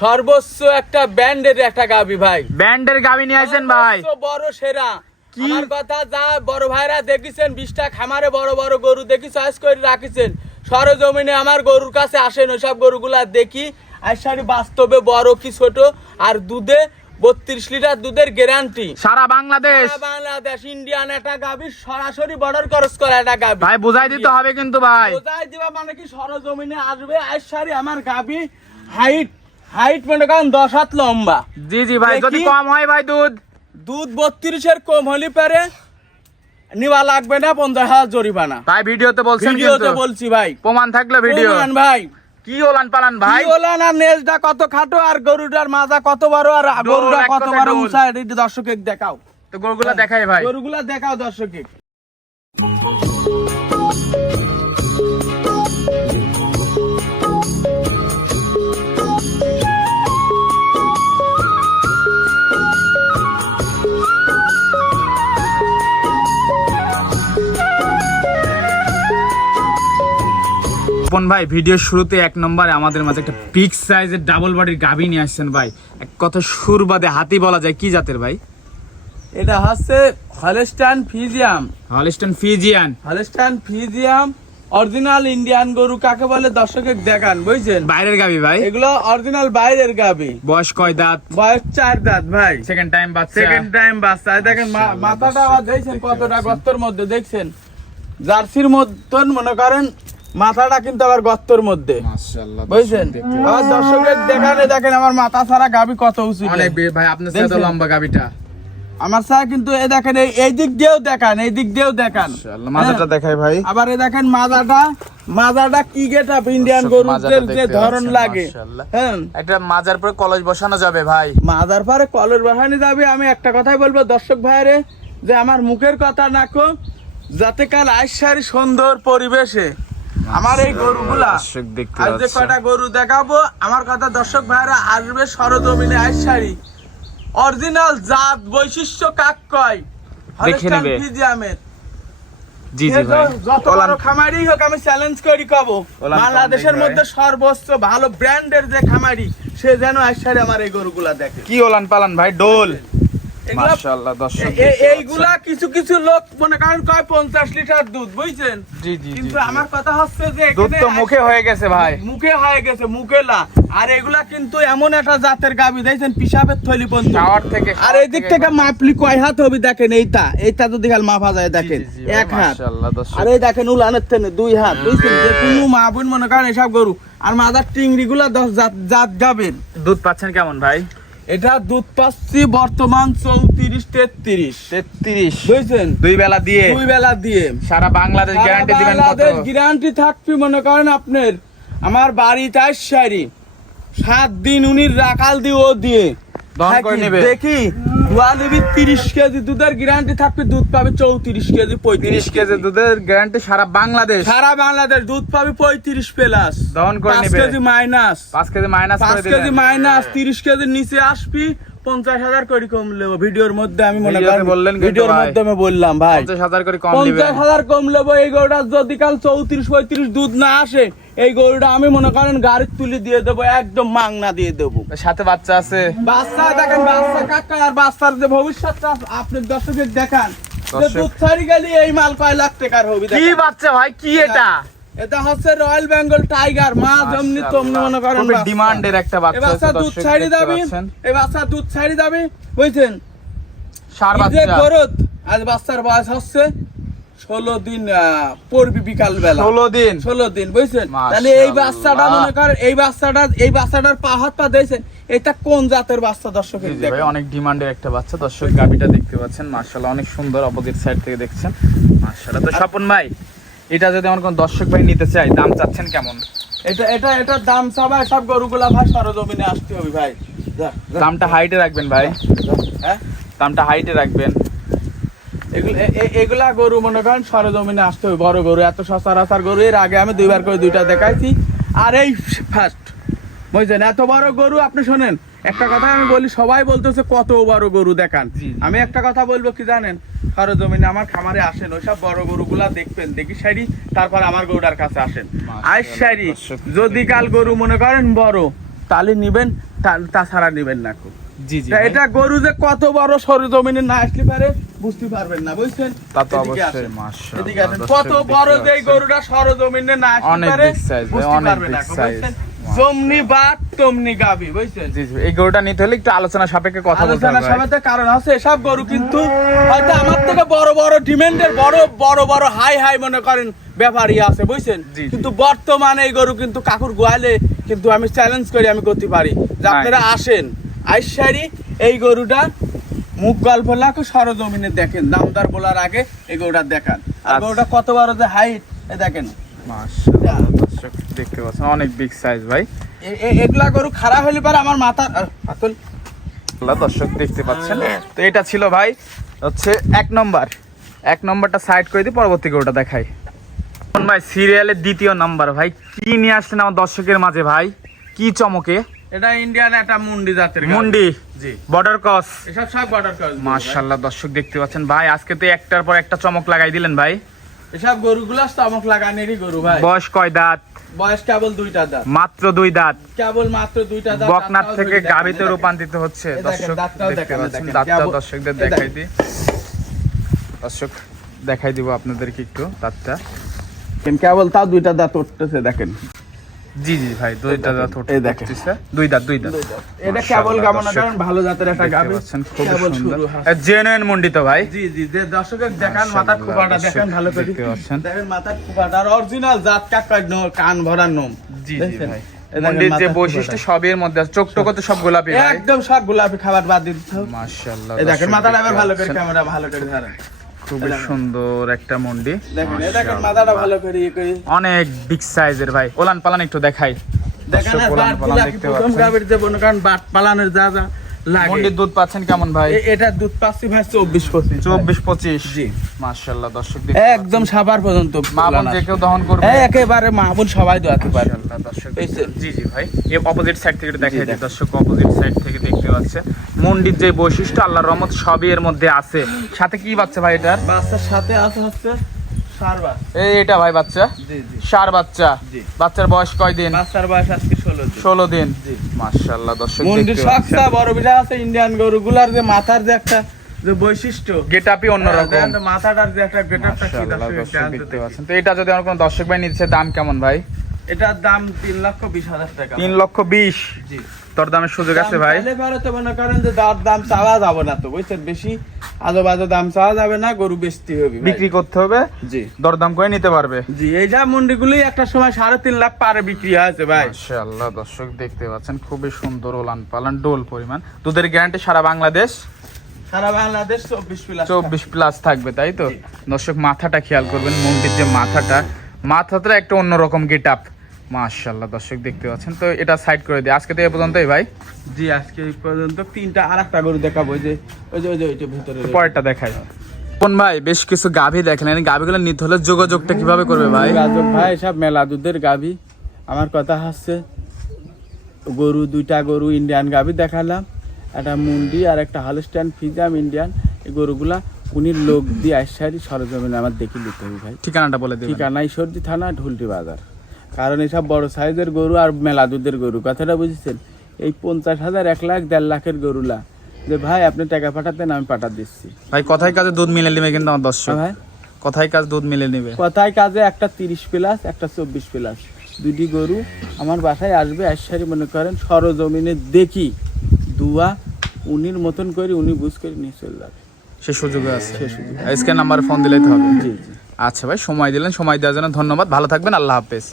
সর্বোচ্চ একটা ব্যান্ডের একটা গাবি ভাই। ব্যান্ডের গাবি নিয়ে আসেন ভাই। বড় সেরা। কি? আমার কথা যা বড় ভাইরা দেখিছেন বিশটা খামারে বড় বড় গরু দেখি চয়েস করে রাখিছেন। সরজমিনে আমার গরুর কাছে আসেন ওসব গরুগুলা দেখি। আর সারি বাস্তবে বড় কি ছোট? আর দুধে বত্রিশ লিটার দুধের গ্যারান্টি সারা বাংলাদেশ। বাংলাদেশ ইন্ডিয়ান একটা গাবি সরাসরি বর্ডার ক্রস করা একটা গাবি। ভাই বুঝাই দিতে হবে কিন্তু ভাই। বোঝাই দিবা মানে কি সরজমিনে আসবে? আর সারি আমার গাবি হাইট হাইট মনে করেন দশ হাত লম্বা। জি জি ভাই যদি কম হয় ভাই দুধ। দুধ বত্রিশের কম হলে পারে নিবা লাগবে না পঞ্চাশ হাজার জরিমানা। ভাই ভিডিওতে বলছেন ভিডিওতে বলছি ভাই। প্রমাণ থাকলে ভিডিও। প্রমাণ ভাই। কি ওলান পালান ভাই? ওলান আর নেজটা কত খাটো আর গরুটার মাজা কত বড় আর গরুটা কত বড় উঁচা এটা দর্শকে দেখাও। তো গরুগুলা দেখাই ভাই। গরুগুলা দেখাও দর্শকে বোন ভাই ভিডিওর শুরুতে এক নম্বরে আমাদের মাঝে একটা বিগ সাইজের ডাবল বডির গাভী নিয়ে আসছেন ভাই। এক কথা সুর বাদে হাতি বলা যায় কি জাতের ভাই? এটা হচ্ছে Holstein Friesian Holstein Friesian Holstein Friesian original Indian গরু কাকে বলে দর্শকে দেখান বুঝছেন? বাইরের গাবি ভাই? এগুলো অরিজিনাল বাইরের গাবি বয়স কয় দাঁত? বয়স চার দাঁত ভাই। সেকেন্ড টাইম বাচ্চা। সেকেন্ড টাইম বাচ্চা। দেখেন মাথাটা আবার দেখছেন কতটা গর্তর মধ্যে দেখছেন? জার্সির মতন মনে করেন মাথাটা কিন্তু আবার গর্তর মধ্যে। বুঝছেন? আবার দর্শকের দেখানে দেখেন আমার মাথা ছাড়া গাবি কত উঁচু অনেক ভাই আপনার সাথে লম্বা গাভীটা আমার ছাড়া কিন্তু এই দেখেন এই- দিক দিয়েও দেখান এই দিক দিয়েও দেখান। মাশাআল্লাহ মাথাটা দেখাই ভাই। আবার এই দেখেন মাজাটা মাজাটা কি গেট আপ ইন্ডিয়ান গরুদের যে ধরন লাগে। হ্যাঁ? একটা মাজার পরে কলস বসানো যাবে ভাই। মাজার পরে কলের বাহানি যাবে আমি একটা কথাই বলব দর্শক ভাইরে যে আমার মুখের কথা নাকো যাতে কাল আইসারি সুন্দর পরিবেশে আমার এই গরুগুলা দর্শক দেখতে আজ যে কয়টা গরু দেখাবো আমার কথা দর্শক ভাইরা আসবে সরজমিনে আইসারি। অরিজিনাল জাত বৈশিষ্ট্য কাক কয়? দেখে নেবে। জি জি ভাই। যত বড় খামারি হোক আমি চ্যালেঞ্জ করি কব। বাংলাদেশের মধ্যে সর্বোচ্চ ভালো ব্র্যান্ডের যে খামারি সে যেন আইসারি আমার এই গরুগুলা দেখে। কি ওলান পালান ভাই ডোল। মাশাআল্লাহ দর্শক এইগুলা কিছু কিছু লোক মনে করেন কয় পঞ্চাশ লিটার দুধ বুঝছেন? জি জি কিন্তু আমার কথা হচ্ছে যে দুধ তো মুখে হয়ে গেছে ভাই। মুখে হয়ে গেছে আর এগুলা কিন্তু এমন একটা জাতের গাবি দেখছেন? পিসাবের থলি পর্যন্ত। থেকে আর এই দিক থেকে মাপলি কয় হাত হবে দেখেন এইটা। এইটা যদি খাল মাপা যায় দেখেন। এক হাত। মাশাআল্লাহ, আর এই দেখেন উলানের থেকে দুই হাত বুঝছেন? যে কোনো মা বোন মনে করেন এসব গরু। আর মাদার চিংড়ি গুলা দশ জাত জাত গাবেন দুধ পাচ্ছেন কেমন ভাই? এটা দুধ পাচ্ছি বর্তমান চৌত্রিশ তেত্রিশ। তেত্রিশ। বুঝছেন? দুই বেলা দিয়ে। দুই বেলা দিয়ে। সারা বাংলাদেশ গ্যারান্টি দিবেন কত? গ্যারান্টি থাকবে মনে করেন আপনার আমার বাড়ি তার সারি। সাত দিন উনি রাখাল দিয়ে ও দিয়ে। দহন করে নেবে। দেখি। তিরিশ কেজি দুধের গ্যারান্টি থাকবে দুধ পাবে চৌত্রিশ কেজি পঁয়ত্রিশ কেজি দুধের গ্যারান্টি সারা বাংলাদেশ। সারা বাংলাদেশ দুধ পাবে পঁয়ত্রিশ প্লাস। দহন করে পাঁচ কেজি মাইনাস। পাঁচ কেজি মাইনাস পাঁচ কেজি মাইনাস তিরিশ কেজির নিচে আসবি পঞ্চাশ হাজার করে কম ভিডিওর মধ্যে আমি মনে করেন বললেন ভিডিওর মাধ্যমে বললাম ভাই। পঞ্চাশ হাজার করে কম পঞ্চাশ হাজার কম নেব এই গরুটা যদি কাল চৌত্রিশ পঁয়ত্রিশ দুধ না আসে এই গরুটা আমি মনে করেন গাড়ির তুলি দিয়ে দেবো একদম মাংনা দিয়ে দেবো। সাথে বাচ্চা আছে। বাচ্চা দেখেন বাচ্চা কাকা আর বাচ্চার যে ভবিষ্যৎটা আপনি দর্শকের দেখান দুধ ছাড়ি গেলে এই মাল কয় লাখ টাকার হবে কি বাচ্চা ভাই কি এটা? এটা হচ্ছে রয়্যাল বেঙ্গল টাইগার মা যেমনি তেমনি মনে করেন ডিমান্ডের একটা এই বাচ্চা বাচ্চা দুধ ছাড়ি দাবি এই বাচ্চা দুধ ছাড়ি দাবি বুঝছেন? সার বাচ্চা। গরুত আজ বাচ্চার বয়স হচ্ছে ষোলো দিন পড়বি বিকাল বেলা ষোলো দিন। ষোলো দিন বুঝছেন? তাহলে এই বাচ্চাটা মনে করেন এই বাচ্চাটা এই বাচ্চাটার পা হাত পা দিয়েছেন এটা কোন জাতের বাচ্চা দর্শক? ভাই অনেক ডিমান্ডের একটা বাচ্চা। দর্শক গাবিটা দেখতে পাচ্ছেন মার্শাল্লাহ অনেক সুন্দর অপোজিট সাইড থেকে দেখছেন। মার্শাল্লাহ তো স্বপন ভাই এটা যদি আমার কোন দর্শক ভাই নিতে চাই দাম চাচ্ছেন কেমন? এটা এটা এটা দাম সবাই সব গরুগুলা ভাই সরজমিনে আসতে হবে ভাই। দামটা হাইটে রাখবেন ভাই। হ্যাঁ? দামটা হাইটে রাখবেন। এগুলা গরু মনে করেন সরজমিনে আসতে হবে বড় গরু। এত সচরাচর গরু এর আগে আমি দুইবার করে দুইটা দেখাইছি। আর এই ফার্স্ট বুঝছেন? এত বড় গরু আপনি শোনেন একটা কথা আমি বলি সবাই বলতেছে কত বড় গরু দেখান। আমি একটা কথা বলব কি জানেন? সরজমিনে আমার খামারে আসেন ওইসব বড় গরুগুলা দেখবেন দেখি সারি তারপর আমার গরুটার কাছে আসেন। আই সারি যদি কাল গরু মনে করেন বড় তাহলে নিবেন তাছাড়া নেবেন না খুব। জি জি এটা গরু যে কত বড় সরু জমিনে না আসলে পারে বুঝতে পারবেন না বুঝছেন? তা তো অবশ্যই কত বড় যে গরুটা সরজমিনে না আসলে পারে বুঝতে পারবেন না, বুঝছেন? জমনি বাট তমনি গাবি বুঝছেন জি জি এই গরুটা নিতে হলে একটু আলোচনা সাপেক্ষে কথা বলতে আলোচনা। সবাইতে কারণ আছে এসব গরু কিন্তু হয়তো আমার থেকে বড় বড় ডিমান্ডের বড় বড় বড় হাই হাই মনে করেন ব্যাপারই আছে বুঝছেন। কিন্তু বর্তমানে এই গরু কিন্তু কাকুর গোয়ালে কিন্তু আমি চ্যালেঞ্জ করি আমি করতে পারি যে। আপনারা আসেন আইসারি এই গরুটা মুখ গল্প লাখো সরজমিনে দেখেন দামদার বলার আগে এই গরুটা দেখান আর আচ্ছা। গরুটা কত বড় যে হাইট দেখেন মাশাআল্লাহ, দর্শক দেখতে পাচ্ছেন অনেক বিগ সাইজ ভাই। এগুলা গরু খারাপ হলে পারে আমার মাথা পাতল। দর্শক দেখতে পাচ্ছেন। তো এটা ছিল ভাই হচ্ছে এক নম্বর। এক নম্বরটা সাইড করে দিই পরবর্তী গরুটা দেখাই। ভাই সিরিয়ালের দ্বিতীয় নাম্বার ভাই কি নিয়ে আসছেন আমার দর্শকের মাঝে ভাই? কি চমকে? এটা ইন্ডিয়ান একটা মুন্ডি জাতের মুন্ডি? জি। বর্ডার ক্রস এসব সব বর্ডার ক্রস মাশাআল্লাহ দর্শক দেখতে পাচ্ছেন। ভাই আজকে তো একটার পর একটা চমক লাগাই দিলেন ভাই। এসব গরুগুলা স্টমক লাগানেরই গরু ভাই। বয়স কয় দাঁত? বয়স কেবল দুইটা দাঁত। মাত্র দুই দাঁত? কেবল মাত্র দুইটা দাঁত থেকে গাবিতে রূপান্তরিত হচ্ছে। দর্শক দাঁতটাও দেখতে পাচ্ছেন দেখেন, দর্শকদের দেখাই দিই। দর্শক দেখাই দিব আপনাদেরকে একটু দাঁতটা। কেবল তাও দুইটা দাঁত উঠতেছে দেখেন। জি জি ভাই দুইটা দাঁত এই দেখেন। উঠতেছে দুই দাঁত দুই দাঁত। এটা কেবল দর্শক করেন ভালো জাতের একটা গাবি খুব সুন্দর। হ্যাঁ। জেনুইন মুন্ডি তো ভাই। জি জি যে দর্শকের দেখান মাশাআল্লাহ, মাথার খুপাটা দেখেন ভালো করে। দেখেন মাথার খুপাটা আর অরিজিনাল জাত কান ভরা নোম। জি জি ভাই। এই যে বৈশিষ্ট্য খুপাটা। সবের মধ্যে আছে। চোখ টোক তো সব গোলাপি একদম সব গোলাপি খাবার বাদ দিতে হবে। মাশাআল্লাহ এই দেখেন মাথাটা এবার ভালো করে ক্যামেরা ভালো করে ধরেন। খুবই সুন্দর একটা মুন্ডি। ইয়ে অনেক বিগ সাইজের ভাই। ওলান পালান একটু দেখাই। পালান দেখতে পালানের যা যা লাগে। মুন্ডির দুধ পাচ্ছেন কেমন ভাই? এটা দুধ পাচ্ছি ভাই চব্বিশ পঁচিশ। চব্বিশ পঁচিশ? জি। মার্শাল্লাহ দর্শক একদম সাবার পর্যন্ত যে কেউ দহন করবে? একেবারে মা সবাই দোয়াতে পারে। দর্শক জি জি ভাই। এই অপোজিট সাইড থেকে দিই দেখেন। দর্শক অপোজিট সাইড থেকে দেখতে পাচ্ছে মন্ডির যে বৈশিষ্ট্য আল্লাহর রহমত সবই এর মধ্যে আছে। সাথে কি বাচ্চা ভাই এটার? বাচ্চার সাথে আছে হচ্ছে এটা ভাই বাচ্চা? সার বাচ্চা? বাচ্চার বয়স কয় দিন? বাচ্চার বয়স আজকে ষোলো দিন। ষোলো দিন। মার্শাল্লাহ দর্শক সস্তা বড় বিটা আছে ইন্ডিয়ান গরুগুলার যে মাথার যে একটা যে বৈশিষ্ট্য গেট অন্যরকম। মাথাটার যে একটা গেটআপটা কি দর্শক দর্শক দেখতে পাচ্ছেন? তো এটা যদি আমার কোনো দর্শক ভাই নিচ্ছে দাম কেমন ভাই? এটার দাম তিন লক্ষ বিশ হাজার টাকা। তিন লক্ষ বিশ। জি। সুযোগ আছে ভাই। তো মনে করেন যে দাম দাম চাওয়া যাবে না তো বুঝছেন? বেশি আজো বাজে দাম চাওয়া যাবে না গরু বেচতে হবে বিক্রি করতে হবে জি। দরদাম করে নিতে পারবে। জি এই যা মন্ডিগুলি একটা সময় সাড়ে তিন লাখ পারে বিক্রি হয়েছে ভাই। মাশাআল্লাহ দর্শক দেখতে পাচ্ছেন খুবই সুন্দর ওলান পালান ডোল পরিমাণ। দুধের গ্যারান্টি সারা বাংলাদেশ? সারা বাংলাদেশ চব্বিশ প্লাস চব্বিশ প্লাস থাকবে তাই তো? দর্শক মাথাটা খেয়াল করবেন মন্দির যে মাথাটা মাথাটা একটা অন্যরকম গেট আপ মাশাআল্লাহ দর্শক দেখতে পাচ্ছেন। তো এটা সাইড করে দিই। আজকে তো এ পর্যন্তই ভাই। জি আজকে এই পর্যন্ত তিনটা আর একটা গরু দেখাবো ওই যে ওই যে ওই যে ভিতরে পরেরটা দেখাই। কোন ভাই বেশ কিছু গাভী দেখলেন গাভীগুলো নিতে হলে যোগাযোগটা কীভাবে করবে ভাই? রাজব ভাই সব মেলা দুধের গাভী। আমার কথা হচ্ছে গরু দুইটা গরু ইন্ডিয়ান গাভী দেখালাম। একটা মুন্ডি আর একটা হলস্টাইন ফিজাম ইন্ডিয়ান এই গরুগুলা উনি লোক দিয়ে আসারি সরজমিনে আমার দেখে নিতে হবে ভাই। ঠিকানাটা বলে দিই ঠিকানা ঈশ্বরদী থানা ঢুলটি বাজার। কারণ এসব বড় সাইজের গরু আর মেলা দুধের গরু কথাটা বুঝেছেন? এই পঞ্চাশ হাজার এক লাখ দেড় লাখের গরুলা। যে ভাই আপনি টাকা পাঠাতেন আমি পাঠা দিচ্ছি। ভাই কথায় কাজে দুধ মিলে নিবে কিন্তু আমার দর্শক। হ্যাঁ ভাই। কথায় কাজ দুধ মিলে নিবে। কথায় কাজে একটা তিরিশ প্লাস একটা চব্বিশ প্লাস। দুটি গরু আমার বাসায় আসবে আশারি মনে করেন সরজমিনে দেখি। দুয়া উনির মতন করে উনি বুঝ করে নিয়ে চলে যাবে। সে সুযোগে আছে। সে সুযোগ। আজকে নাম্বারে ফোন দিলেই তো হবে। জি জি। আচ্ছা ভাই সময় দিলেন সময় দেওয়ার জন্য ধন্যবাদ। ভালো থাকবেন আল্লাহ হাফেজ।